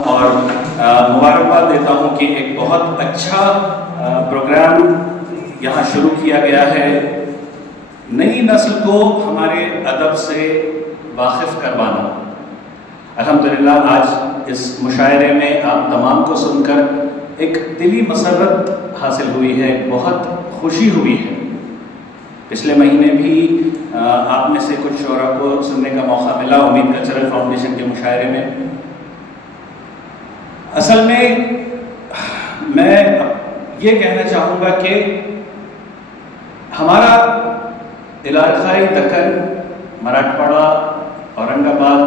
اور مبارکباد دیتا ہوں کہ ایک بہت اچھا پروگرام یہاں شروع کیا گیا ہے نئی نسل کو ہمارے ادب سے واقف کروانا۔ الحمدللہ آج اس مشاعرے میں آپ تمام کو سن کر ایک دلی مسرت حاصل ہوئی ہے، بہت خوشی ہوئی ہے۔ پچھلے مہینے بھی آپ میں سے کچھ شعراء کو سننے کا موقع ملا امید کلچرل فاؤنڈیشن کے مشاعرے میں۔ اصل میں یہ کہنا چاہوں گا کہ ہمارا علاقائی دکن، مراٹھواڑہ، اورنگ آباد،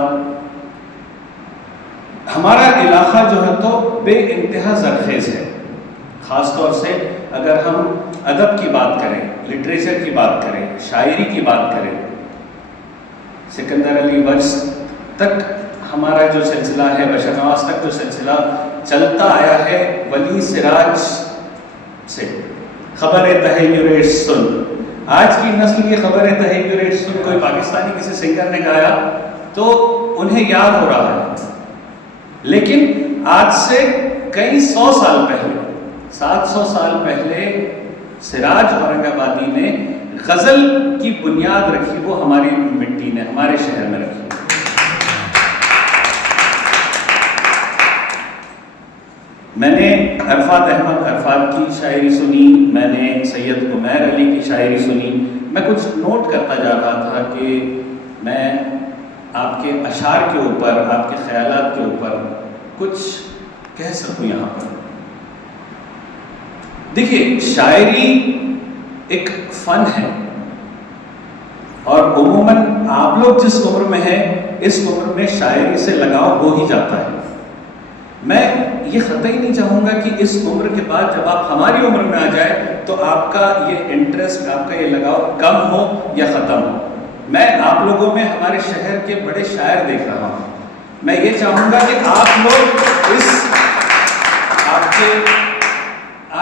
ہمارا علاقہ جو ہے تو بے انتہا زرخیز ہے۔ خاص طور سے اگر ہم ادب کی بات کریں، لٹریچر کی بات کریں، شاعری کی بات کریں، سکندر علی وجز تک ہمارا جو سلسلہ ہے، بشر نواز تک جو سلسلہ چلتا آیا ہے، ولی سراج سے خبر تحیر سن، آج کی نسل کی خبر تحیر سن کوئی پاکستانی کسی سنگر نے گایا تو انہیں یاد ہو رہا ہے، لیکن آج سے کئی سو سال پہلے، 700 سال پہلے سراج اورنگ آبادی نے غزل کی بنیاد رکھی، وہ ہماری مٹی نے، ہمارے شہر میں رکھی۔ میں نے عرفات احمد عرفات کی شاعری سنی، میں نے سید عمیر علی کی شاعری سنی۔ میں کچھ نوٹ کرتا جا رہا تھا کہ میں آپ کے اشعار کے اوپر، آپ کے خیالات کے اوپر کچھ کہہ سکوں یہاں پر۔ دیکھیے، شاعری ایک فن ہے، اور عموماً آپ لوگ جس عمر میں ہیں اس عمر میں شاعری سے لگاؤ ہو ہی جاتا ہے۔ میں یہ قطعی نہیں چاہوں گا کہ اس عمر کے بعد جب آپ ہماری عمر میں آ جائے تو آپ کا یہ انٹرسٹ، آپ کا یہ لگاؤ کم ہو یا ختم ہو۔ میں آپ لوگوں میں ہمارے شہر کے بڑے شاعر دیکھ رہا ہوں۔ میں یہ چاہوں گا کہ آپ لوگ آپ کے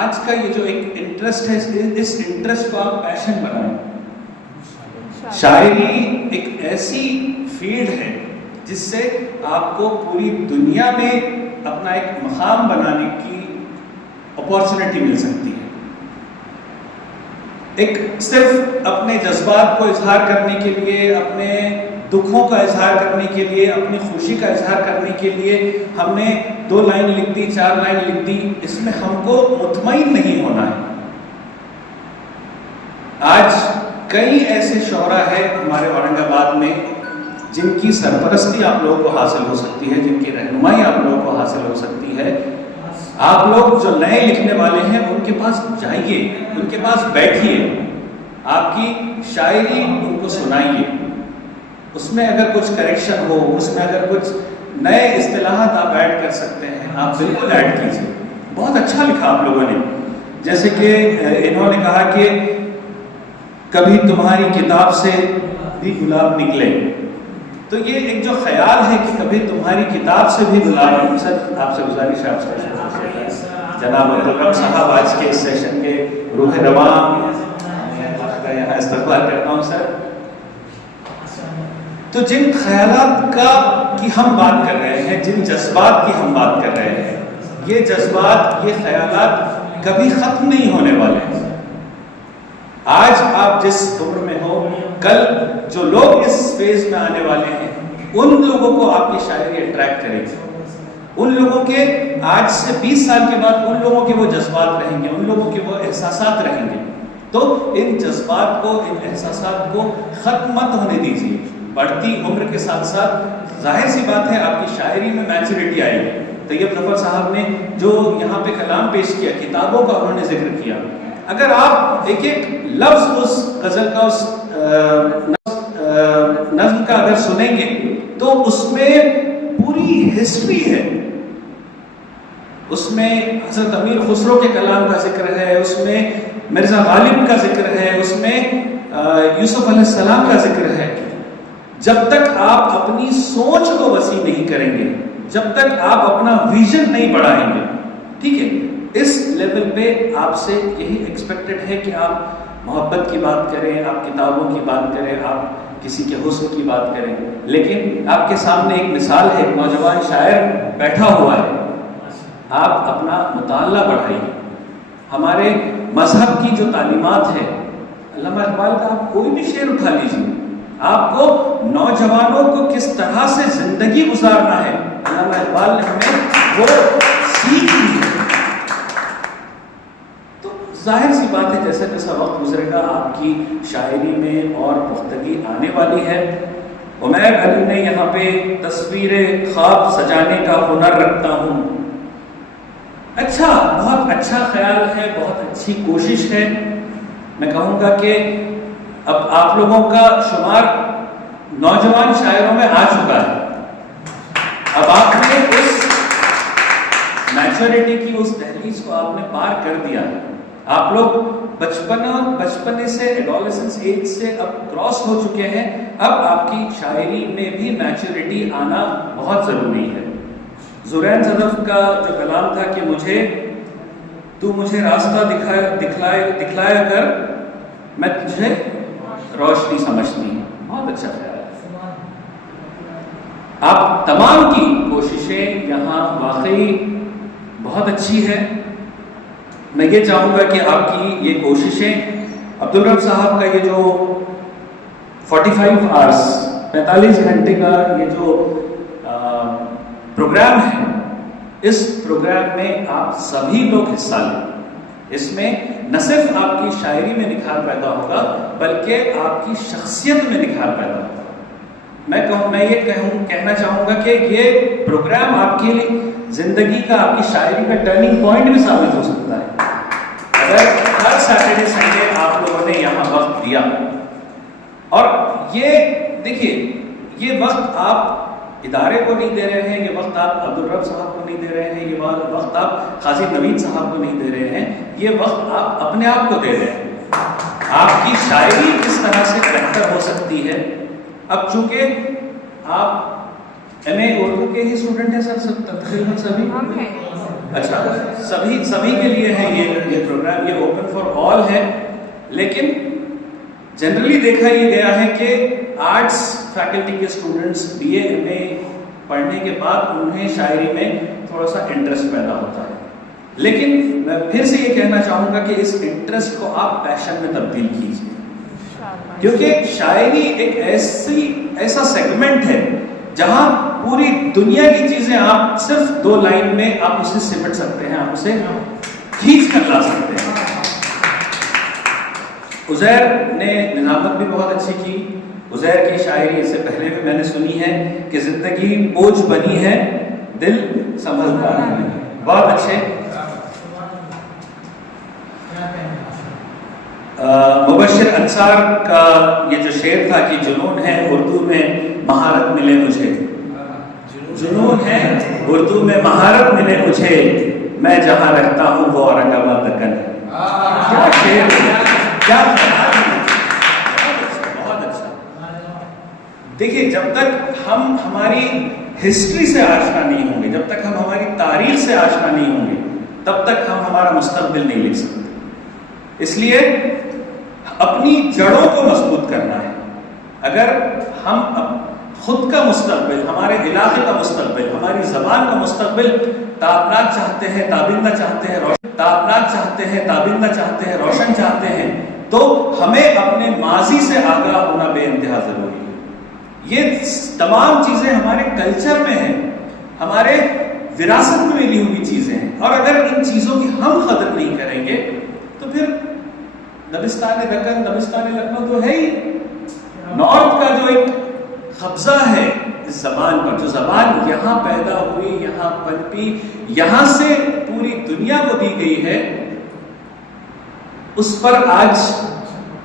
آج کا یہ جو ایک انٹرسٹ ہے، اس انٹرسٹ کو آپ پیشن بنائیں۔ شاعری ایک ایسی فیلڈ ہے جس سے آپ کو پوری دنیا میں اپنا ایک مقام بنانے کی اپارچونٹی مل سکتی ہے۔ ایک صرف اپنے جذبات کو اظہار کرنے کے لیے، اپنے دکھوں کا اظہار کرنے کے لیے، اپنی خوشی کا اظہار کرنے کے لیے ہم نے 2 لائن لکھ دی، 4 لائن لکھ دی، اس میں ہم کو مطمئن نہیں ہونا ہے۔ آج کئی ایسے شعراء ہیں ہمارے اورنگ آباد میں جن کی سرپرستی آپ لوگوں کو حاصل ہو سکتی ہے، جن کی رہنمائی آپ لوگوں کو حاصل ہو سکتی ہے۔ آپ لوگ جو نئے لکھنے والے ہیں ان کے پاس جائیے، ان کے پاس بیٹھیے، آپ کی شاعری ان کو سنائیے، اس میں اگر کچھ کریکشن ہو، اس میں اگر کچھ نئے اصطلاحات آپ ایڈ کر سکتے ہیں آپ بالکل ایڈ کیجیے۔ بہت اچھا لکھا آپ لوگوں نے، جیسے کہ انہوں نے کہا کہ کبھی تمہاری کتاب سے بھی گلاب نکلے، تو یہ ایک جو خیال ہے کہ کبھی تمہاری کتاب سے بھی گلاب، سر آپ سے گزارش ہے، آپ سے جناب عبدالرب صاحب آج کے اس سیشن کے روح رواں آپ کا یہاں استقبال کرتا ہوں سر۔ تو جن خیالات کی ہم بات کر رہے ہیں، جن جذبات کی ہم بات کر رہے ہیں، یہ جذبات، یہ خیالات کبھی ختم نہیں ہونے والے ہیں۔ آج آپ جس عمر میں ہو، کل جو لوگ اس فیز میں آنے والے ہیں ان لوگوں کو آپ کی شاعری اٹریکٹ کرے گی۔ ان لوگوں کے آج سے 20 سال کے بعد ان لوگوں کے وہ جذبات رہیں گے، ان لوگوں کے وہ احساسات رہیں گے۔ تو ان جذبات کو، ان احساسات کو ختم مت ہونے دیجیے۔ بڑھتی عمر کے ساتھ ساتھ ظاہر سی بات ہے آپ کی شاعری میں میچورٹی آئے گی۔ طیب ظفر صاحب نے جو یہاں پہ کلام پیش کیا، کتابوں کا انہوں نے ذکر کیا، اگر آپ ایک ایک لفظ اس غزل کا، اس نظم کا اگر سنیں گے تو اس میں پوری ہسٹری ہے، اس میں حضرت امیر خسرو کے کلام کا ذکر ہے، اس میں مرزا غالب کا ذکر ہے، اس میں یوسف علیہ السلام کا ذکر ہے۔ جب تک آپ اپنی سوچ کو وسیع نہیں کریں گے، جب تک آپ اپنا ویژن نہیں بڑھائیں گے، ٹھیک ہے، اس لیول پہ آپ سے یہی ایکسپیکٹڈ ہے کہ آپ محبت کی بات کریں، آپ کتابوں کی بات کریں، آپ کسی کے حسن کی بات کریں، لیکن آپ کے سامنے ایک مثال ہے، ایک نوجوان شاعر بیٹھا ہوا ہے، آپ اپنا مطالعہ بڑھائیے۔ ہمارے مذہب کی جو تعلیمات ہے، علامہ اقبال کا آپ کوئی بھی شعر اٹھا لیجیے، آپ کو نوجوانوں کو کس طرح سے زندگی گزارنا ہے، علامہ اقبال نے ہمیں وہ سیکھ دی ہے۔ تو ظاہر سی بات ہے جیسا جیسا وقت گزرے گا آپ کی شاعری میں اور پختگی آنے والی ہے۔ عمیر علی نے یہاں پہ تصویر خواب سجانے کا ہنر رکھتا ہوں، اچھا، بہت اچھا خیال ہے، بہت اچھی کوشش ہے۔ میں کہوں گا کہ اب آپ لوگوں کا شمار نوجوان شاعروں میں آ چکا ہے، اب آپ نے اس میچورٹی کی اس دہلیز کو آپ نے پار کر دیا ہے، آپ لوگ بچپنے سے ایڈولسنس ایج سے اب کراس ہو چکے ہیں، اب آپ کی شاعری میں بھی میچورٹی آنا بہت ضروری ہے۔ زرین صدف کا جو کلام تھا کہ تو مجھے راستہ دکھلایا کر، میں تجھے روشنی سمجھتی ہوں، بہت اچھا خیال ہے۔ آپ تمام کی کوششیں یہاں واقعی بہت اچھی ہے۔ میں یہ چاہوں گا کہ آپ کی یہ کوششیں، عبدالرب صاحب کا یہ جو 45 آورس 45 گھنٹے کا یہ جو پروگرام ہے، اس پروگرام میں آپ سبھی لوگ حصہ لیں۔ اس میں نہ صرف آپ کی شاعری میں نکھار پیدا ہوگا بلکہ آپ کی شخصیت میں نکھار پیدا ہوگا۔ میں یہ کہنا چاہوں گا کہ یہ پروگرام آپ کی زندگی کا، آپ کی شاعری کا ٹرننگ پوائنٹ بھی ثابت ہو سکتا ہے اگر ہر سیٹرڈے سنڈے آپ لوگوں نے یہاں وقت دیا۔ اور یہ دیکھیے، یہ وقت آپ ادارے کو نہیں دے رہے ہیں، یہ وقت آپ عبدالرب صاحب کو نہیں دے رہے ہیں، یہ وقت آپ قاضی نوید صاحب کو نہیں دے رہے ہیں، یہ وقت آپ اپنے آپ کو دے رہے ہیں۔ آپ کی شاعری کس طرح سے بہتر ہو سکتی ہے۔ اب چونکہ آپ ایم اے اردو کے ہی اسٹوڈنٹ ہیں سر، تقریباً سبھی؟ اچھا، سبھی کے لیے ہے یہ پروگرام، یہ اوپن فار آل ہے، لیکن جنرلی دیکھا یہ گیا ہے کہ آرٹس فیکلٹی کے اسٹوڈنٹس بی اے ایم اے پڑھنے کے بعد انہیں شاعری میں تھوڑا سا انٹرسٹ پیدا ہوتا ہے، لیکن میں پھر سے یہ کہنا چاہوں گا کہ اس انٹرسٹ کو آپ پیشن میں تبدیل کیجیے، کیونکہ شاعری ایک ایسا سیگمنٹ ہے جہاں پوری دنیا کی چیزیں آپ صرف 2 لائن میں آپ اسے سمٹ سکتے ہیں، آپ اسے کھینچ کر لا سکتے ہیں۔ عزیر نے نظامت بھی بہت اچھی کی، عزیر کی شاعری اس سے پہلے بھی میں نے سنی ہے کہ زندگی بوجھ بنی ہے دل سنبھلتا نہیں، بہت اچھے۔ مبشر انصار کا یہ جو شعر تھا کہ جنون ہے اردو میں مہارت ملے مجھے، جنون ہے اردو میں مہارت ملے مجھے، میں جہاں رہتا ہوں وہ اورنگ آباد دکن ہے۔ کیا شعر ہے، کیا خیال ہے، بہت اچھا۔ دیکھیے، جب تک ہم ہماری ہسٹری سے آشنا نہیں ہوں گے، جب تک ہم ہماری تاریخ سے آشنا نہیں ہوں گے، تب تک ہم ہمارا مستقبل نہیں لکھ سکتے۔ اس لیے اپنی جڑوں کو مضبوط کرنا ہے۔ اگر ہم خود کا مستقبل، ہمارے علاقے کا مستقبل، ہماری زبان کا مستقبل تابناک چاہتے ہیں، تابندہ چاہتے ہیں، تابناک چاہتے ہیں، تابندہ چاہتے ہیں، روشن چاہتے ہیں، تو ہمیں اپنے ماضی سے آگاہ ہونا بے انتہا ضروری ہے۔ یہ تمام چیزیں ہمارے کلچر میں ہیں، ہمارے وراثت میں ملی ہوئی چیزیں ہیں، اور اگر ان چیزوں کی ہم قدر نہیں کریں گے تو پھر دبستان دکن، دبستان لکھنؤ تو ہے ہی، نارتھ کا جو ایک قبضہ ہے اس زبان پر، جو زبان یہاں پیدا ہوئی، یہاں پنپی، یہاں سے پوری دنیا کو دی گئی ہے، اس پر آج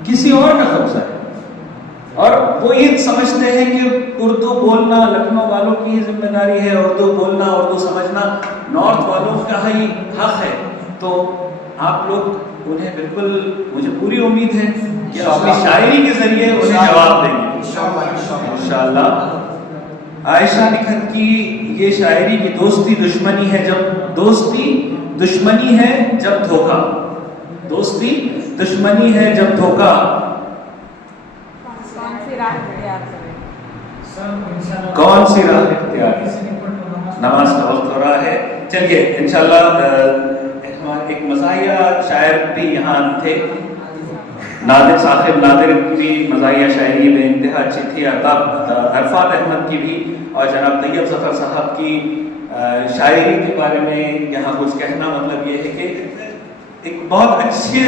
کسی اور کا قبضہ ہے، اور وہ یہ سمجھتے ہیں کہ اردو بولنا لکھنؤ والوں کی ذمہ داری ہے، اردو بولنا، اردو سمجھنا نارتھ والوں کا ہی حق ہے۔ تو آپ لوگ انہیں بالکل، مجھے پوری امید ہے کہ اپنی شاعری کے ذریعے انہیں جواب دیں گے انشاءاللہ۔ عائشہ نکھت کی یہ شاعری کی دوستی دشمنی ہے جب دوستی دشمنی ہے جب دھوکا، دوستی دشمنی ہے جب دھوکا، کون سی راہ اختیار؟ نماز کا وقت ہو رہا ہے. چلیے انشاءاللہ ایک مزاحیہ شاعر بھی یہاں تھے، نادر صاحب نادر کی مزاحیہ شاعری بے انتہا اچھی تھی، عرفات احمد کی بھی، اور جناب طیب ظفر صاحب کی شاعری کے بارے میں یہاں کچھ کہنا مطلب یہ ہے کہ ایک بہت اچھے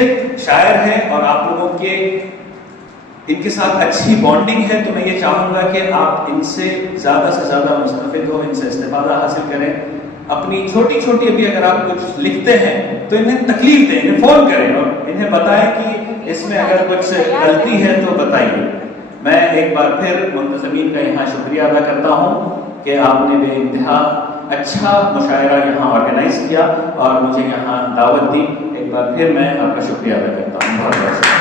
شاعر ہیں اور آپ لوگوں کے ان کے ساتھ اچھی بانڈنگ ہے. تو میں یہ چاہوں گا کہ آپ ان سے زیادہ مستفید ہو، ان سے استفادہ حاصل کریں. اپنی چھوٹی ابھی اگر آپ کچھ لکھتے ہیں تو انہیں تکلیف دیں، انہیں فون کریں اور انہیں بتائیں کہ اس میں اگر کچھ غلطی ہے تو بتائیے. میں ایک بار پھر منتظمین کا یہاں شکریہ ادا کرتا ہوں کہ آپ نے بے انتہا اچھا مشاعرہ یہاں آرگنائز کیا اور مجھے یہاں دعوت دی. ایک بار پھر میں آپ کا شکریہ ادا کرتا ہوں. بہت بہت